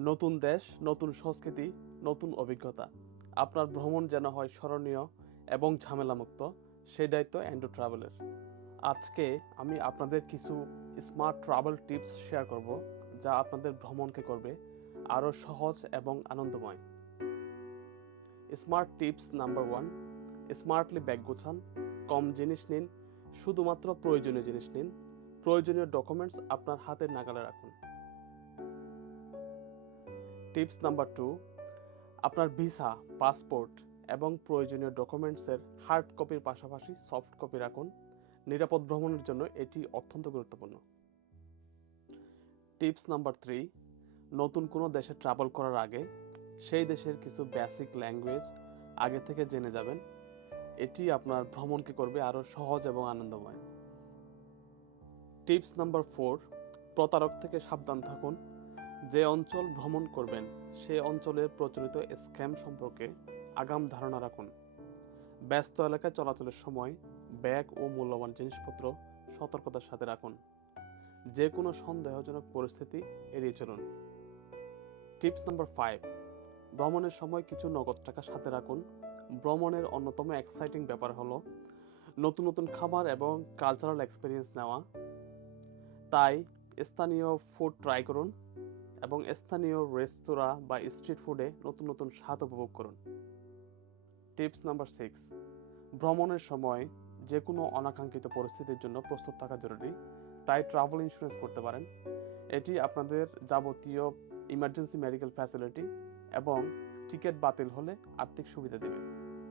নতুন দেশ, নতুন সংস্কৃতি, নতুন অভিজ্ঞতা। আপনার ভ্রমণ যেন হয় স্মরণীয় এবং ঝামেলামুক্ত, সেই দায়িত্ব এন্ডো ট্রাভেলের। আজকে আমি আপনাদের কিছু স্মার্ট ট্রাভেল টিপস শেয়ার করব, যা আপনাদের ভ্রমণকে করবে আরও সহজ এবং আনন্দময়। Smart tips number 1, smartly bag গোছান। কম জিনিস নিন, শুধুমাত্র প্রয়োজনীয় জিনিস নিন। প্রয়োজনীয় ডকুমেন্টস আপনার হাতের নাগালে রাখুন। টিপস নাম্বার 2, আপনার ভিসা, পাসপোর্ট এবং প্রয়োজনীয় ডকুমেন্টসের হার্ড কপির পাশাপাশি সফট কপি রাখুন। নিরাপদ ভ্রমণের জন্য এটি অত্যন্ত গুরুত্বপূর্ণ। টিপস নাম্বার 3, নতুন কোনো দেশে ট্রাভেল করার আগে সেই দেশের কিছু বেসিক ল্যাঙ্গুয়েজ আগে থেকে জেনে যাবেন। এটি আপনার ভ্রমণকে করবে আরও সহজ এবং আনন্দময়। টিপস নাম্বার 4, প্রতারক থেকে সাবধান থাকুন। যে অঞ্চল ভ্রমণ করবেন সেই অঞ্চলের প্রচলিত স্ক্যাম সম্পর্কে আগাম ধারণা রাখুন। ব্যস্ত এলাকায় চলাচলের সময় ব্যাগ ও মূল্যবান জিনিসপত্র সতর্কতার সাথে রাখুন। যে কোনো সন্দেহজনক পরিস্থিতি এড়িয়ে চলুন। টিপস নাম্বার 5, ভ্রমণের সময় কিছু নগদ টাকা সাথে রাখুন। ভ্রমণের অন্যতম এক্সাইটিং ব্যাপার হলো নতুন নতুন খাবার এবং কালচারাল এক্সপিরিয়েন্স নেওয়া। তাই স্থানীয় ফুড ট্রাই করুন এবং স্থানীয় রেস্তোরাঁ বা স্ট্রিট ফুডে নতুন নতুন স্বাদ উপভোগ করুন। টিপস নাম্বার 6, ভ্রমণের সময় যে কোনো অনাকাঙ্ক্ষিত পরিস্থিতির জন্য প্রস্তুত থাকা জরুরি। তাই ট্রাভেল ইন্স্যুরেন্স করতে পারেন। এটি আপনাদের যাবতীয় ইমার্জেন্সি মেডিকেল ফ্যাসিলিটি এবং টিকিট বাতিল হলে আর্থিক সুবিধা দেবে।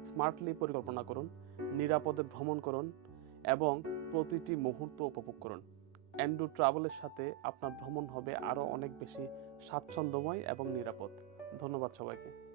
স্মার্টলি পরিকল্পনা করুন, নিরাপদে ভ্রমণ করুন এবং প্রতিটি মুহূর্ত উপভোগ করুন। এন্ডো ট্রাভেলের সাথে আপনার ভ্রমণ হবে আরও অনেক বেশি স্বাচ্ছন্দ্যময় এবং নিরাপদ। ধন্যবাদ সবাইকে।